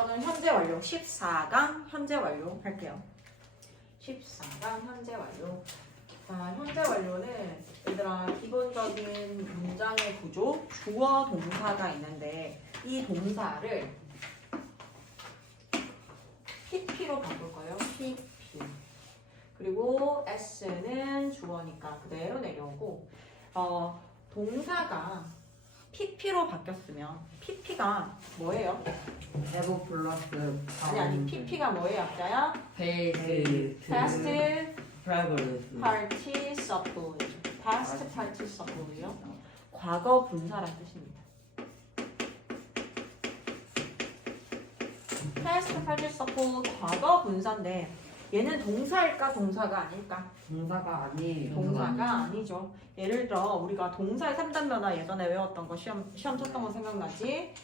이거는 현재 완료. 14강 현재 완료 할게요. 14강 현재 완료. 자, 현재 완료는 얘들아 기본적인 문장의 구조, 주어 동사가 있는데 이 동사를 PP로 바꿀 거예요. PP. 그리고 S는 주어니까 그대로 내려오고 동사가 PP로 바뀌었으면 PP가 뭐예요? 에버 플러스 아니 PP가 뭐의 약자야? 페이스 Past 트래블스 Participle이죠. Past Participle요. 과거 분사란 뜻입니다. Past Participle 과거 분사인데 얘는 동사일까 동사가 아닐까? 동사가 아니에요. 동사가 아니죠. 예를 들어 우리가 동사의 3단 변화 예전에 외웠던 거 시험 쳤던 거 생각나지?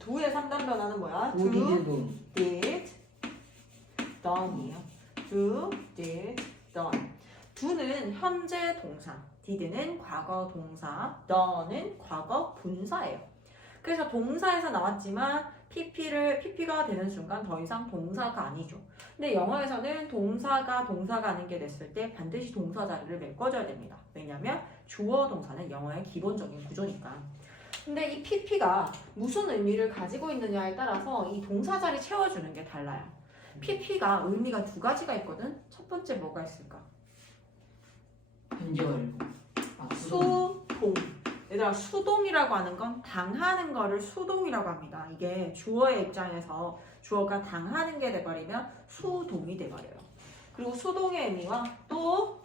do의 3단 변화는 뭐야? do, did, done이에요. do, did, done. do는 현재 동사, did는 과거 동사, done는 과거 분사예요. 그래서 동사에서 나왔지만 PP가 되는 순간 더 이상 동사가 아니죠. 근데 영어에서는 동사가 아닌 게 됐을 때 반드시 동사 자리를 메꿔줘야 됩니다. 왜냐하면 주어 동사는 영어의 기본적인 구조니까. 근데 이 PP가 무슨 의미를 가지고 있느냐에 따라서 이 동사 자리 채워주는 게 달라요. PP가 의미가 두 가지가 있거든. 첫 번째 뭐가 있을까? 현재 완료. 수동. 얘들아 수동이라고 하는 건 당하는 거를 수동이라고 합니다. 이게 주어의 입장에서 주어가 당하는 게 돼버리면 수동이 돼버려요. 그리고 수동의 의미와 또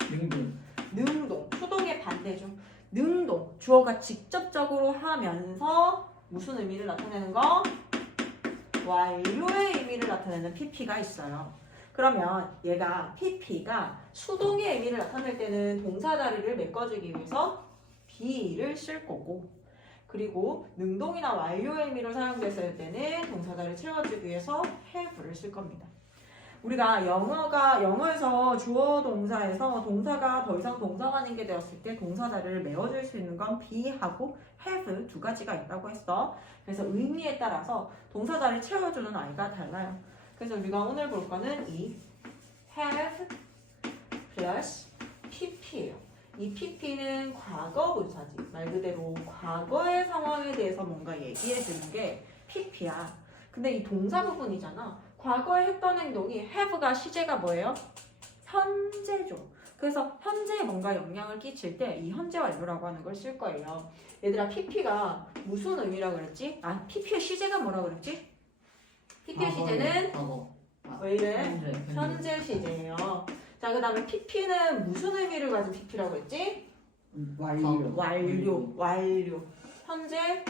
능동. 수동의 반대죠. 능동. 주어가 직접적으로 하면서 무슨 의미를 나타내는 거? 완료의 의미를 나타내는 PP가 있어요. 그러면 얘가 PP가 수동의 의미를 나타낼 때는 동사 자리를 메꿔주기 위해서 be를 쓸 거고, 그리고 능동이나 완료의 의미로 사용됐을 때는 동사자를 채워주기 위해서 have를 쓸 겁니다. 우리가 영어에서 주어 동사에서 동사가 더 이상 동사가 아닌 게 되었을 때 동사자를 메워줄 수 있는 건 be하고 have 두 가지가 있다고 했어. 그래서 의미에 따라서 동사자를 채워주는 아이가 달라요. 그래서 우리가 오늘 볼 거는 이 have plus pp예요. 이 PP는 과거 분사지. 말 그대로 과거의 상황에 대해서 뭔가 얘기해주는 게 PP야. 근데 이 동사 부분이잖아. 과거에 했던 행동이 have가 시제가 뭐예요? 현재죠. 그래서 현재에 뭔가 영향을 끼칠 때 이 현재 완료라고 하는 걸 쓸 거예요. 얘들아 PP가 무슨 의미라고 그랬지? PP의 시제가 뭐라고 그랬지? PP의 시제는 왜 이래? 현재 시제예요. 자, 그 다음에 PP는 무슨 의미를 가진 PP라고 했지? 완료. 현재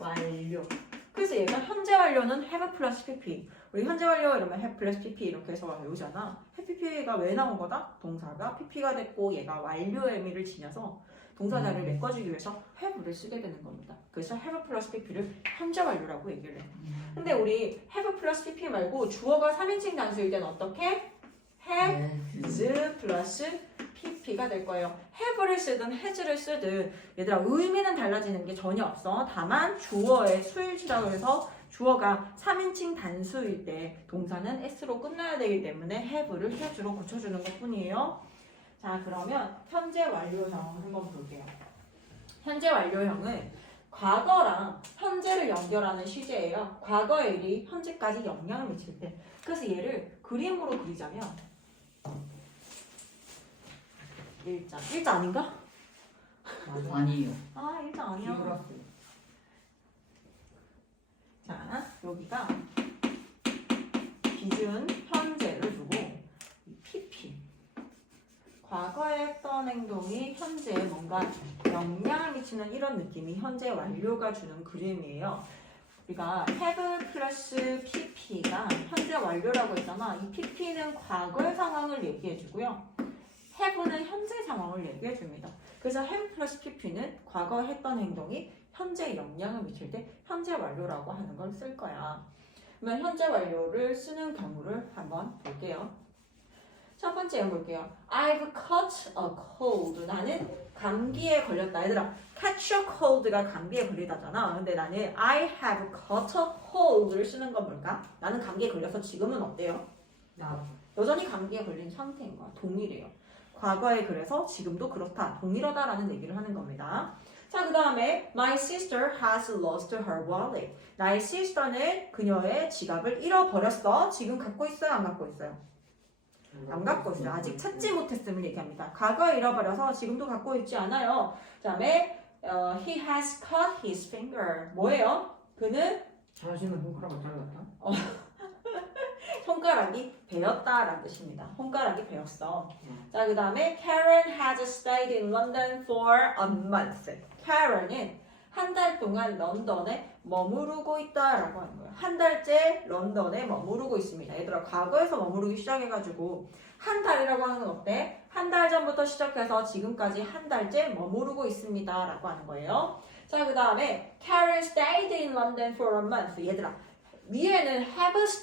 완료. 그래서 얘가 현재 완료는 have plus PP. 우리 현재 완료 이러면 have plus PP 이렇게 해서 외우잖아. have PP가 왜 나온 거다? 동사가 PP가 됐고 얘가 완료의 의미를 지녀서 동사자를 메꿔주기 위해서 have를 쓰게 되는 겁니다. 그래서 have plus PP를 현재 완료라고 얘기를 해. 근데 우리 have plus PP 말고 주어가 3인칭 단수일 때는 어떻게? has 플러스 pp가 될 거예요. have를 쓰든 has를 쓰든 얘들아 의미는 달라지는 게 전혀 없어. 다만 주어의 수일치라고 해서 주어가 3인칭 단수일 때 동사는 s로 끝나야 되기 때문에 have를 has로 고쳐주는 것 뿐이에요. 자, 그러면 현재 완료형 한번 볼게요. 현재 완료형은 과거랑 현재를 연결하는 시제예요. 과거의 일이 현재까지 영향을 미칠 때. 그래서 얘를 그림으로 그리자면 일자 아닌가? 아니에요. 일자 아니야. 자, 여기가 기준 현재를 두고 PP 과거에 했던 행동이 현재에 뭔가 영향을 미치는 이런 느낌이 현재 완료가 주는 그림이에요. 우리가 have 플러스 pp가 현재 완료라고 했잖아. 이 pp는 과거의 상황을 얘기해주고요. have는 현재 상황을 얘기해줍니다. 그래서 have 플러스 pp는 과거에 했던 행동이 현재에 영향을 미칠 때 현재 완료라고 하는 걸 쓸 거야. 그러면 현재 완료를 쓰는 경우를 한번 볼게요. 첫 번째 예문 볼게요. I've caught a cold. 나는 감기에 걸렸다. 얘들아, catch a cold가 감기에 걸리다잖아. 근데 나는 I have caught a cold를 쓰는 건 뭘까? 나는 감기에 걸려서 지금은 어때요? 나. 여전히 감기에 걸린 상태인 거야. 동일해요. 과거에 그래서 지금도 그렇다. 동일하다라는 얘기를 하는 겁니다. 자, 그 다음에 My sister has lost her wallet. 나의 sister는 그녀의 지갑을 잃어버렸어. 지금 갖고 있어요? 안 갖고 있어요? 안 갖고 있어요. 아직 찾지 못했음을 얘기합니다. 과거에 잃어버려서 지금도 갖고 있지 않아요. 그 다음에 He has cut his finger. 뭐예요? 그는 자신은 손가락을 잘랐다. 손가락이 베었다라는 뜻입니다. 손가락이 베었어. 자, 그 다음에 Karen has stayed in London for a month. Karen은 한 달 동안 런던에 머무르고 있다라고 하는 거예요. 한 달째 런던에 머무르고 있습니다. 얘들아, 과거에서 머무르기 시작해가지고 한 달이라고 하는 건 어때? 한 달 전부터 시작해서 지금까지 한 달째 머무르고 있습니다라고 하는 거예요. 자, 그 다음에 Karen stayed in London for a month. 얘들아, 위에는 has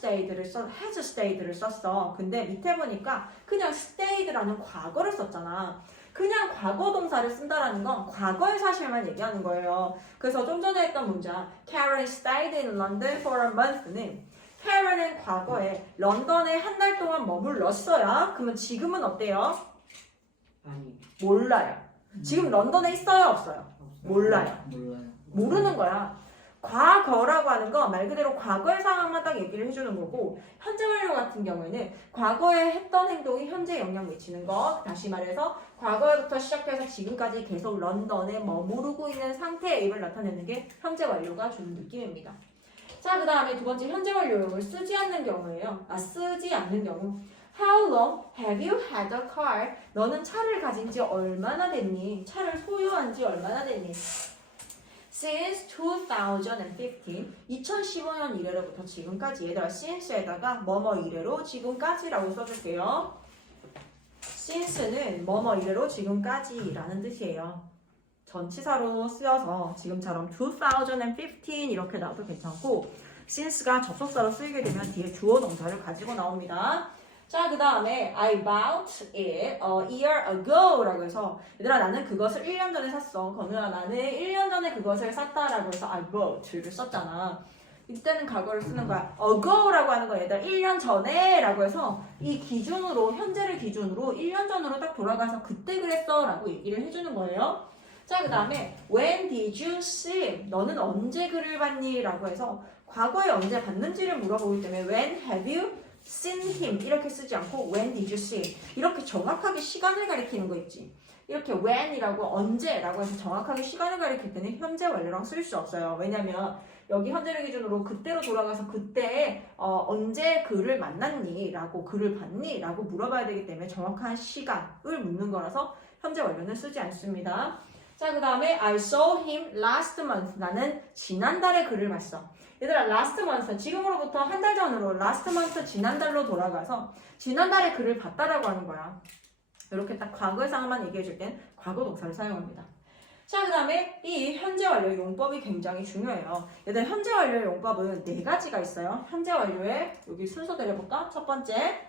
stayed를 썼어. 근데 밑에 보니까 그냥 stayed라는 과거를 썼잖아. 그냥 과거 동사를 쓴다라는 건 과거의 사실만 얘기하는 거예요. 그래서 좀 전에 했던 문장 Karen stayed in London for a month는 Karen은 과거에 런던에 한 달 동안 머물렀어요. 그러면 지금은 어때요? 아니. 몰라요. 지금 런던에 있어요? 없어요? 몰라요. 몰라요. 모르는 거야. 과거라고 하는 건 말 그대로 과거의 상황만 딱 얘기를 해주는 거고, 현재 완료 같은 경우에는 과거에 했던 행동이 현재 영향 미치는 거. 다시 말해서 과거에부터 시작해서 지금까지 계속 런던에 머무르고 있는 상태의 입을 나타내는 게 현재 완료가 주는 느낌입니다. 자, 그 다음에 두 번째 현재 완료용을 쓰지 않는 경우예요. 쓰지 않는 경우. How long have you had a car? 너는 차를 가진 지 얼마나 됐니? 차를 소유한 지 얼마나 됐니? Since 2015, 2015년 이래로부터 지금까지. 얘들아, since에다가 뭐뭐 이래로 지금까지라고 써줄게요. since는 뭐뭐 이래로 지금까지라는 뜻이에요. 전치사로 쓰여서 지금처럼 2015 이렇게 나와도 괜찮고, since가 접속사로 쓰이게 되면 뒤에 주어 동사를 가지고 나옵니다. 자, 그 다음에 I bought it a year ago 라고 해서, 얘들아, 나는 그것을 1년 전에 샀어. 건우야, 나는 1년 전에 그것을 샀다라고 해서 I bought를 썼잖아. 이때는 과거를 쓰는 거야. ago라고 하는 거 얘들아, 1년 전에 라고 해서 이 기준으로, 현재를 기준으로 1년 전으로 딱 돌아가서 그때 그랬어 라고 얘기를 해주는 거예요. 자, 그 다음에 When did you see him? 너는 언제 그를 봤니? 라고 해서 과거에 언제 봤는지를 물어보기 때문에 When have you seen him? 이렇게 쓰지 않고 When did you see him? 이렇게 정확하게 시간을 가리키는 거 있지. 이렇게 when이라고 언제라고 해서 정확하게 시간을 가리킬 때는 현재 완료랑 쓸 수 없어요. 왜냐면 여기 현재를 기준으로 그때로 돌아가서 그때 언제 그를 만났니? 라고 그를 봤니? 라고 물어봐야 되기 때문에 정확한 시간을 묻는 거라서 현재 완료는 쓰지 않습니다. 자, 그 다음에 I saw him last month. 나는 지난달에 그를 봤어. 얘들아, last month, 지금으로부터 한 달 전으로 last month 지난달로 돌아가서 지난달에 그를 봤다라고 하는 거야. 이렇게 딱 과거의 상황만 얘기해 줄 땐 과거 동사를 사용합니다. 자, 그 다음에 이 현재 완료 용법이 굉장히 중요해요. 얘들 현재 완료 용법은 4가지가 있어요. 현재 완료의 여기 순서 내려볼까? 첫 번째,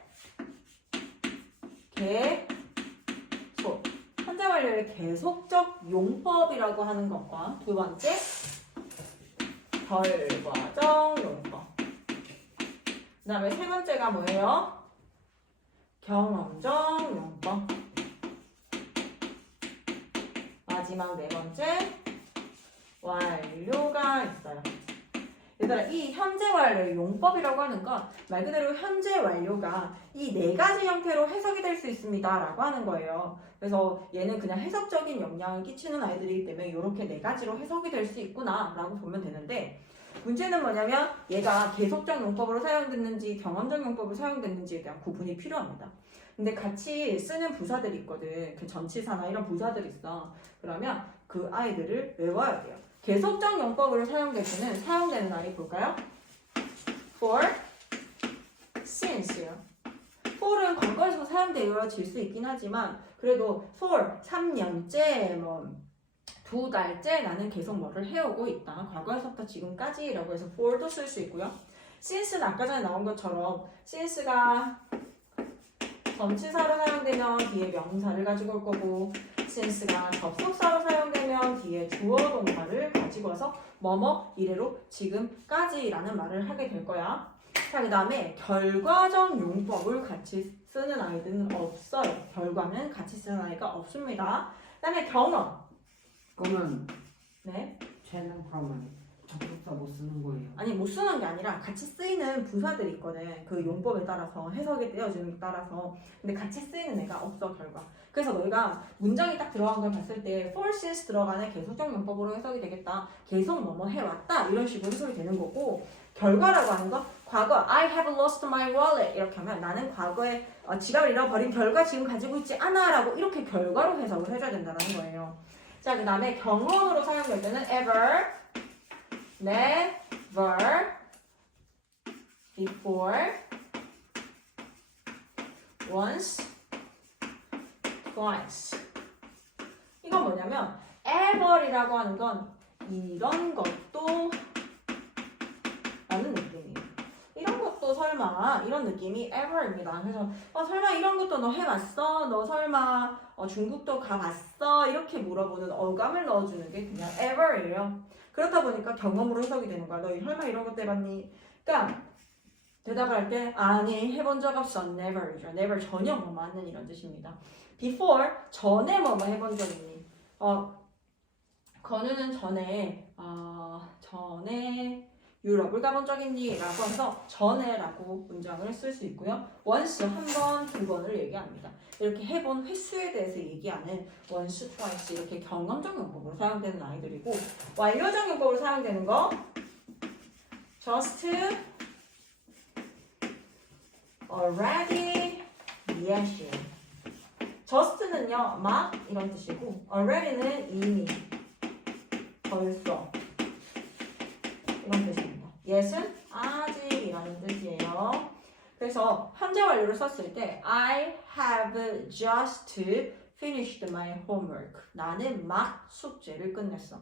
계속. 현재 완료의 계속적 용법이라고 하는 것과 두 번째, 결과적 용법. 그 다음에 세 번째가 뭐예요? 경험적 용법. 마지막 네 번째, 완료가 있어요. 얘들아, 이 현재 완료의 용법이라고 하는 건 말 그대로 현재 완료가 이 4가지 형태로 해석이 될 수 있습니다 라고 하는 거예요. 그래서 얘는 그냥 해석적인 영향을 끼치는 아이들이기 때문에 이렇게 4가지로 해석이 될 수 있구나 라고 보면 되는데, 문제는 뭐냐면 얘가 계속적 용법으로 사용됐는지 경험적 용법으로 사용됐는지에 대한 구분이 필요합니다. 근데 같이 쓰는 부사들이 있거든. 그 전치사나 이런 부사들이 있어. 그러면 그 아이들을 외워야 돼요. 계속적 용법으로 사용될 때는 사용되는 아이 볼까요? for, since요. for은 관계에서 사용되어질 수 있긴 하지만 그래도 for 3년째 뭐 2달째 나는 계속 뭐를 해오고 있다. 과거에서부터 지금까지라고 해서 for도 쓸 수 있고요. since는 아까 전에 나온 것처럼 since가 전치사로 사용되면 뒤에 명사를 가지고 올 거고 since가 접속사로 사용되면 뒤에 주어 동사를 가지고 와서 뭐뭐 이래로 지금까지라는 말을 하게 될 거야. 자, 그 다음에 결과적 용법을 같이 쓰는 아이들은 없어요. 결과는 같이 쓰는 아이가 없습니다. 그 다음에 경험. 그러면 네. 쟤는 그러면 접속사 못 쓰는 거예요. 아니 못 쓰는 게 아니라 같이 쓰이는 부사들이 있거든. 그 용법에 따라서 해석이 되어지는 데 따라서. 근데 같이 쓰이는 애가 없어 결과. 그래서 너희가 문장이 딱 들어간 걸 봤을 때 for since 들어가는 계속적 용법으로 해석이 되겠다. 계속 뭐뭐 해왔다 이런 식으로 해석이 되는 거고 결과라고 하는 건 과거 I have lost my wallet 이렇게 하면 나는 과거에 지갑을 잃어버린 결과 지금 가지고 있지 않아 라고 이렇게 결과로 해석을 해줘야 된다는 거예요. 자, 그 다음에 경험으로 사용될 때는 ever, never, before, once, twice. 이건 뭐냐면 ever이라고 하는 건 이런 것도 라는 느낌이에요. 이런 것도 설마 이런 느낌이 ever입니다. 그래서 설마 이런 것도 너 해봤어? 너 설마 중국도 가봤어? 이렇게 물어보는 어감을 넣어주는 게 그냥 ever이에요. 그렇다 보니까 경험으로 해석이 되는 거야. 너 설마 이런 것도 해봤니? 그러니까 대답을 할 때 아니 해본 적 없어. never이죠. never 전혀 뭐 맞는 이런 뜻입니다. before 전에 뭐뭐 해본 적 있니? 건우는 전에 유럽을 가본 적 있니? 라고 해서 전에라고 문장을 쓸 수 있고요. once 한 번, 두 번을 얘기합니다. 이렇게 해본 횟수에 대해서 얘기하는 once, twice 이렇게 경험적 용법으로 사용되는 아이들이고 완료적 용법으로 사용되는 거 just, already, yes. just는요 막 이런 뜻이고 already는 이미, 벌써 이런 뜻입니다. yes은 아직이라는 뜻이에요. 그래서 현재 완료를 썼을 때 I have just finished my homework. 나는 막 숙제를 끝냈어.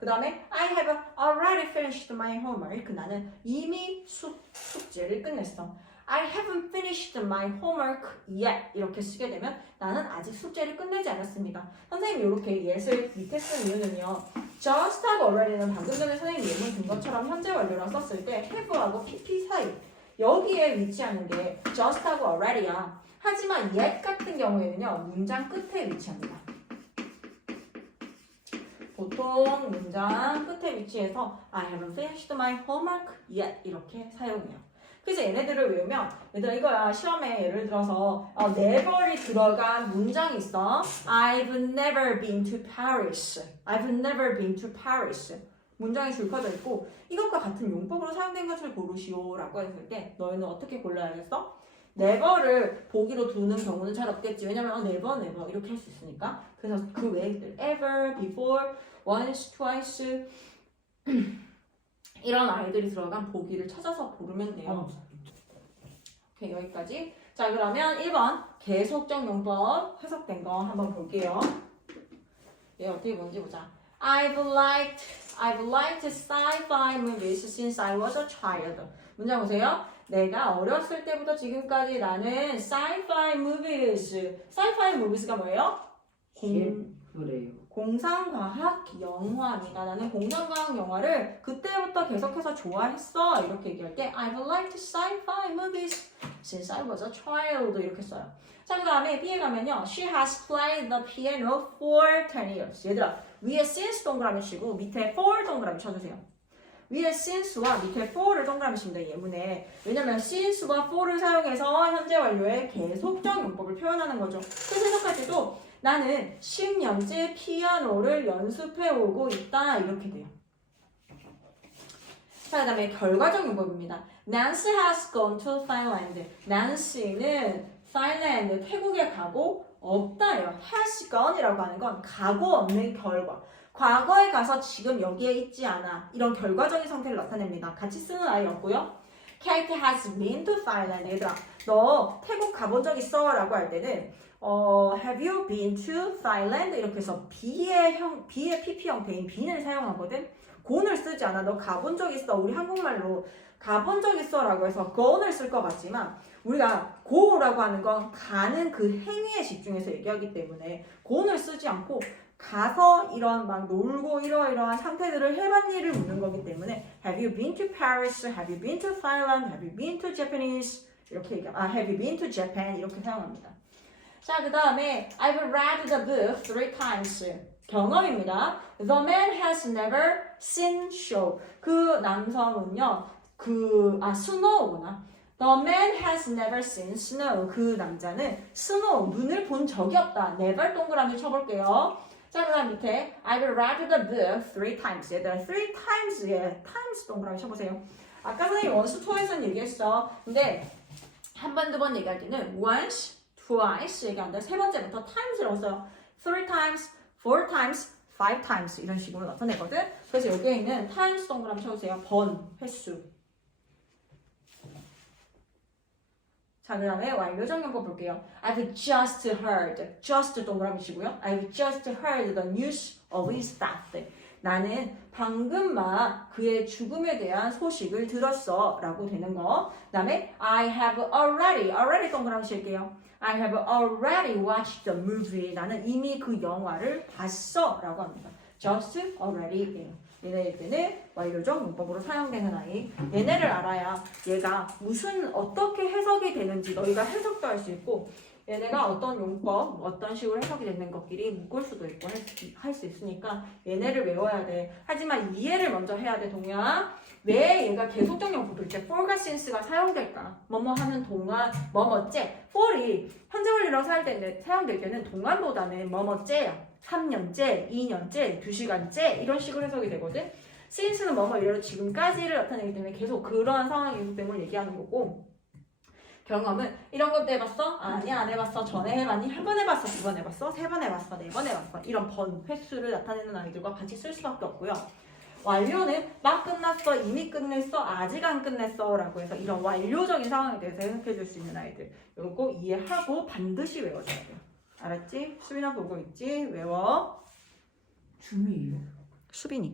그 다음에 I have already finished my homework. 나는 이미 숙제를 끝냈어. I haven't finished my homework yet. 이렇게 쓰게 되면 나는 아직 숙제를 끝내지 않았습니다. 선생님이 이렇게 yes을 밑에 쓴 이유는요. just하고 already는 방금 전에 선생님이 예문 든 것처럼 현재 완료랑 썼을 때 have하고 pp 사이 여기에 위치하는 게 just하고 already야. 하지만 yet 같은 경우에는요. 문장 끝에 위치합니다. 보통 문장 끝에 위치해서 I haven't finished my homework yet 이렇게 사용해요. 그래서 얘네들을 외우면 얘들아 이거야 시험에 예를 들어서 never이 들어간 문장이 있어. I've never been to Paris. I've never been to Paris. 문장이 줄쳐져 있고 이것과 같은 용법으로 사용된 것을 고르시오 라고 했을 때 너희는 어떻게 골라야겠어? never를 보기로 두는 경우는 잘 없겠지. 왜냐면 never 이렇게 할 수 있으니까. 그래서 그 외에 ever, before, once, twice 이런 아이들이 들어간 보기를 찾아서 고르면 돼요. 오케이, 여기까지. 자, 그러면 1번 계속적 용법 해석된 거 한번 볼게요. 얘 어떻게 뭔지 보자. I've liked sci-fi movies since I was a child. 문장 보세요. 내가 어렸을 때부터 지금까지 나는 sci-fi movies가 뭐예요? 그래요. 공상과학 영화입니다. 나는 공상과학 영화를 그때부터 계속해서 좋아했어. 이렇게 얘기할 때 I've liked sci-fi movies since I was a child 이렇게 써요. 자, 그 다음에 B에 가면요. She has played the piano for 10 years. 얘들아, 위에 since 동그라미 치고 밑에 for 동그라미 쳐주세요. 위에 since와 밑에 for를 동그라미 칩니다. 예문에. 왜냐면 since와 for를 사용해서 현재 완료의 계속적 용법을 표현하는 거죠. 그래서 해석할 때도 나는 10년째 피아노를 연습해 오고 있다. 이렇게 돼요. 자, 그 다음에 결과적 용법입니다. Nancy has gone to Thailand. Nancy는 Thailand, 태국에 가고 없다예요. has gone이라고 하는 건 가고 없는 결과. 과거에 가서 지금 여기에 있지 않아. 이런 결과적인 상태를 나타냅니다. 같이 쓰는 아이였고요. Kate has been to Thailand. 얘들아, 너 태국 가본 적 있어? 라고 할 때는 have you been to Thailand? 이렇게 해서 B의 PP 형태인 be는 사용하거든. gone을 쓰지 않아. 너 가본 적 있어. 우리 한국말로 가본 적 있어라고 해서 gone을 쓸 것 같지만 우리가 go라고 하는 건 가는 그 행위에 집중해서 얘기하기 때문에 gone을 쓰지 않고 가서 이런 막 놀고 이러이러한 상태들을 해본 일을 묻는 거기 때문에 Have you been to Paris? Have you been to Thailand? Have you been to Japanese? 이렇게 Have you been to Japan? 이렇게 사용합니다. 자, 그 다음에 I've read the book 3 times. 경험입니다. The man has never seen snow. 그 남성은요, snow구나. The man has never seen snow. 그 남자는 snow, 눈을 본 적이 없다. never 동그라미 쳐볼게요. 자, 그 다음 밑에 I've read the book 3 times. 얘들아, 3 times에 times 동그라미 쳐보세요. 아까 선생님이 원수 투어에서는 얘기했어. 근데 한 번, 두 번 얘기할 때는 once, twice 얘기하는데 세 번째부터 times라고 써요. 3 times, 4 times, 5 times 이런 식으로 나타내거든. 그래서 여기에 있는 times 동그라미 쳐주세요. 번, 횟수. 자, 그 다음에 완료적 용법 볼게요. I've just heard. just 동그라미 치고요. I've just heard the news of his death. 나는 방금 막 그의 죽음에 대한 소식을 들었어 라고 되는 거. 그 다음에 I have already 동그라미 칠게요. I have already watched the movie. 나는 이미 그 영화를 봤어 라고 합니다. just already. 얘네일 때는 완료적 문법으로 사용되는 아이. 얘네를 알아야 얘가 어떻게 해석이 되는지 너희가 해석도 할 수 있고 얘네가 어떤 용법, 어떤 식으로 해석이 되는 것끼리 묶을 수도 있고 할 수 있으니까 얘네를 외워야 돼. 하지만 이해를 먼저 해야 돼, 동야. 왜 얘가 계속적 용법일 때 for가 since가 사용될까? 뭐뭐 하는 동안, 뭐뭐째. for이 현재 원리로 사용될 때는 동안보다는 뭐뭐째야. 3년째, 2년째, 2시간째 이런 식으로 해석이 되거든. since는 뭐뭐 이래로 지금까지를 나타내기 때문에 계속 그러한 상황이 계속됨을 얘기하는 거고 경험은 이런 것도 해봤어? 아니야 안 해봤어. 전에 해봤니? 한 번 해봤어? 두 번 해봤어? 세 번 해봤어? 네 번 해봤어? 이런 횟수를 나타내는 아이들과 같이 쓸 수밖에 없고요. 완료는 막 끝났어, 이미 끝냈어, 아직 안 끝냈어 라고 해서 이런 완료적인 상황에 대해서 해석해 줄 수 있는 아이들 요거 이해하고 반드시 외워줘야 돼요. 알았지? 수빈아 보고 있지? 외워. 춤이에요. 수빈이